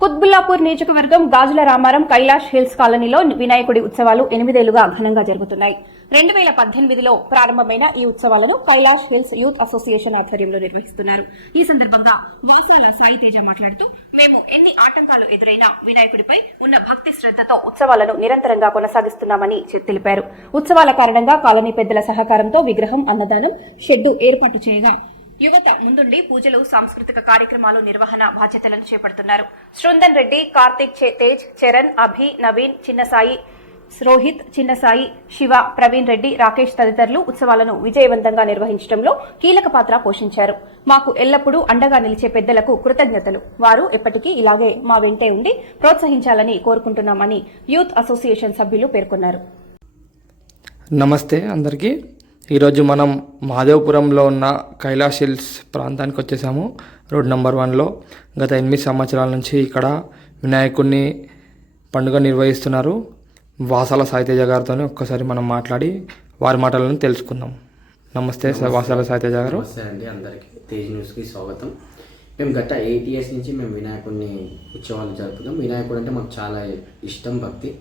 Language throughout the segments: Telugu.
కుత్బుల్లాపూర్ నియోజకవర్గం గాజుల రామారం కైలాష్ హిల్స్ కాలనీలో వినాయకుడి ఉత్సవాలు ఎనిమిదేళ్ళుగా ఘనంగా జరుగుతున్నాయి. రెండు వేల పద్దెనిమిదిలో ప్రారంభమైన ఈ ఉత్సవాలను కైలాష్ హిల్స్ యూత్ అసోసియేషన్ ఆధ్వర్యంలో నిర్వహిస్తున్నారు. ఈ సందర్భంగా వాసాల సాయి తేజ మాట్లాడుతూ మేము ఎన్ని ఆటంకాలు ఎదురైనా వినాయకుడిపై ఉన్న భక్తి శ్రద్దతో ఉత్సవాలను నిరంతరంగా కొనసాగిస్తున్నామని తెలిపారు. ఉత్సవాల కారణంగా కాలనీ పెద్దల సహకారంతో విగ్రహం అన్నదానం షెడ్డు ఏర్పాటు చేయగా యువత ముందుండి పూజలు సాంస్కృతిక కార్యక్రమాలు నిర్వహణ బాధ్యతలను చేపడుతున్నారు. శృందన్ రెడ్డి కార్తిక్ చే- తేజ్ చరణ్ అభి నవీన్ చిన్నసాయి రోహిత్ చిన్నసాయి శివ ప్రవీణ్ రెడ్డి రాకేష్ తదితరులు ఉత్సవాలను విజయవంతంగా నిర్వహించడంలో కీలక పాత్ర పోషించారు. మాకు ఎల్లప్పుడూ అండగా నిలిచే పెద్దలకు కృతజ్ఞతలు. వారు ఎప్పటికీ ఇలాగే మా వెంటే ఉండి ప్రోత్సహించాలని కోరుకుంటున్నామని యూత్ అసోసియేషన్ సభ్యులు పేర్కొన్నారు. నమస్తే అందరికీ. ఈరోజు మనం మాదేవపురంలో ఉన్న కైలాష్ హిల్స్ ప్రాంతానికి వచ్చేసాము. రోడ్ నెంబర్ వన్లో గత ఎనిమిది సంవత్సరాల నుంచి ఇక్కడ వినాయకుడిని పండుగ నిర్వహిస్తున్నారు. వాసాల సాయితేజ గారితో ఒక్కసారి మనం మాట్లాడి వారి మాటలను తెలుసుకుందాం. నమస్తే సార్ వాసాల సాయితేజ గారు. నమస్తే అండి అందరికీ. తేజ్ న్యూస్కి స్వాగతం. మేము గత ఎయిట్ ఇయర్స్ నుంచి మేము వినాయకుడిని ఉత్సవాలు జరుపుతాం. వినాయకుడు అంటే మాకు చాలా ఇష్టం భక్తి.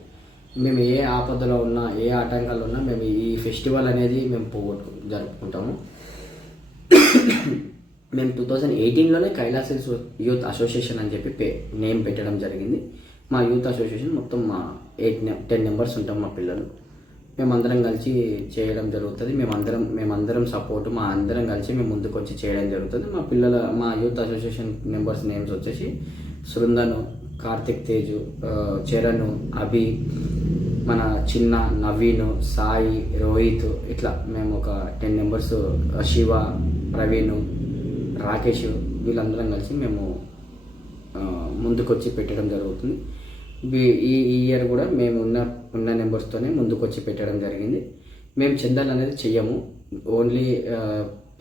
మేము ఏ ఆపదలో ఉన్నా ఏ ఆటంకాలు ఉన్నా మేము ఈ ఫెస్టివల్ అనేది మేము పోగొట్టు జరుపుకుంటాము. మేము టూ థౌజండ్ ఎయిటీన్లోనే కైలాస యూత్ అసోసియేషన్ అని చెప్పి పే నేమ్ పెట్టడం జరిగింది. మా యూత్ అసోసియేషన్ మొత్తం మా ఎయిట్ టెన్ మెంబర్స్ ఉంటాం మా పిల్లలు. మేమందరం కలిసి చేయడం జరుగుతుంది. మేమందరం మేమందరం సపోర్ట్ మా అందరం కలిసి మేము ముందుకు వచ్చి చేయడం జరుగుతుంది. మా పిల్లల మా యూత్ అసోసియేషన్ మెంబర్స్ నేమ్స్ వచ్చేసి సృందను కార్తిక్ తేజు చరణ్ అభి మన చిన్న నవీన్ సాయి రోహిత్ ఇట్లా మేము ఒక టెన్ మెంబర్స్ శివ ప్రవీణ్ రాకేష్ వీళ్ళందరం కలిసి మేము ముందుకొచ్చి పెట్టడం జరుగుతుంది. ఈ ఈ ఇయర్ కూడా మేము ఉన్న ఉన్న నెంబర్స్తోనే ముందుకొచ్చి పెట్టడం జరిగింది. మేము చందాలు అనేది చెయ్యము. ఓన్లీ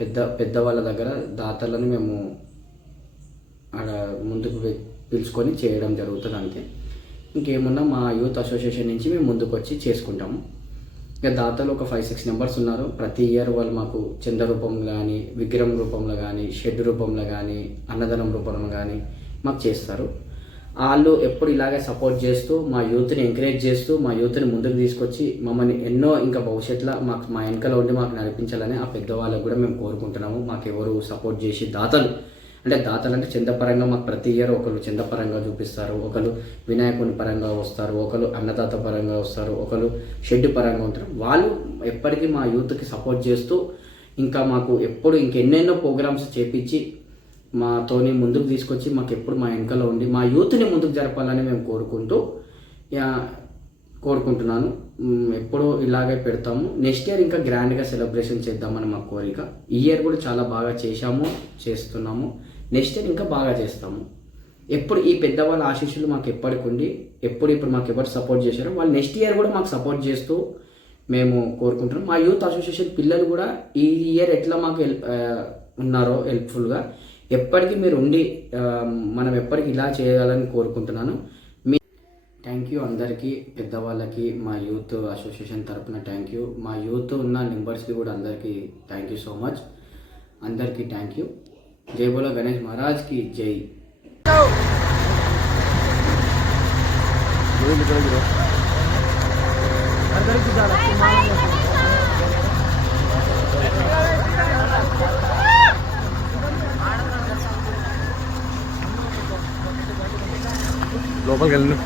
పెద్ద పెద్దవాళ్ళ దగ్గర దాతలను మేము ఆడ ముందుకు పిలుచుకొని చేయడం జరుగుతుంది అంతే ఇంకేమున్నా మా యూత్ అసోసియేషన్ నుంచి మేము ముందుకు వచ్చి చేసుకుంటాము. ఇక దాతలు ఒక ఫైవ్ సిక్స్ నెంబర్స్ ఉన్నారు. ప్రతి ఇయర్ వాళ్ళు మాకు చంద రూపంలో కానీ విగ్రహం రూపంలో కానీ షెడ్ రూపంలో కానీ అన్నదానం రూపంలో కానీ మాకు చేస్తారు. వాళ్ళు ఎప్పుడు ఇలాగే సపోర్ట్ చేస్తూ మా యూత్ని ఎంకరేజ్ చేస్తూ మా యూత్ని ముందుకు తీసుకొచ్చి మమ్మల్ని ఎన్నో ఇంకా భవిష్యత్తులో మాకు మా వెనకలో ఉండి మాకు నడిపించాలని ఆ పెద్దవాళ్ళకు కూడా మేము కోరుకుంటున్నాము. మాకు ఎవరు సపోర్ట్ చేసి దాతలు అంటే దాతలు అంటే చందపరంగా మాకు ప్రతి ఇయర్ ఒకరు చందపరంగా చూపిస్తారు ఒకరు వినాయకుని పరంగా వస్తారు ఒకరు అన్నదాత పరంగా వస్తారు ఒకరు షెడ్ పరంగా ఉంటారు. వాళ్ళు ఎప్పటికీ మా యూత్కి సపోర్ట్ చేస్తూ ఇంకా మాకు ఎప్పుడు ఇంకెన్నెన్నో ప్రోగ్రామ్స్ చేపించి మాతోని ముందుకు తీసుకొచ్చి మాకు ఎప్పుడు మా వెనకలో ఉండి మా యూత్ని ముందుకు జరపాలని మేము కోరుకుంటూ కోరుకుంటున్నాను. ఎప్పుడూ ఇలాగే పెడతాము. నెక్స్ట్ ఇయర్ ఇంకా గ్రాండ్గా సెలబ్రేషన్ చేద్దామని మా కోరిక. ఈ ఇయర్ కూడా చాలా బాగా చేశాము చేస్తున్నాము. నెక్స్ట్ ఇయర్ ఇంకా బాగా చేస్తాము. ఎప్పుడు ఈ పెద్దవాళ్ళ ఆశీస్సులు మాకు ఎప్పటికి ఉండి ఎప్పుడు ఇప్పుడు మాకు ఎవరు సపోర్ట్ చేశారో వాళ్ళు నెక్స్ట్ ఇయర్ కూడా మాకు సపోర్ట్ చేస్తూ మేము కోరుకుంటున్నాం. మా యూత్ అసోసియేషన్ పిల్లలు కూడా ఈ ఇయర్ ఎట్లా మాకు హెల్ప్ ఉన్నారో హెల్ప్ఫుల్గా ఎప్పటికీ మీరు ఉండి మనం ఎప్పటికీ ఇలా చేయాలని కోరుకుంటున్నాను. మీ థ్యాంక్ యూ అందరికీ పెద్దవాళ్ళకి మా యూత్ అసోసియేషన్ తరపున థ్యాంక్ యూ మా యూత్ ఉన్న మెంబర్స్కి కూడా అందరికీ థ్యాంక్ యూ సో మచ్ అందరికీ థ్యాంక్ యూ జై బోలో గణేష్ మహారాజ్కి జై లోపలికి వెళ్ళను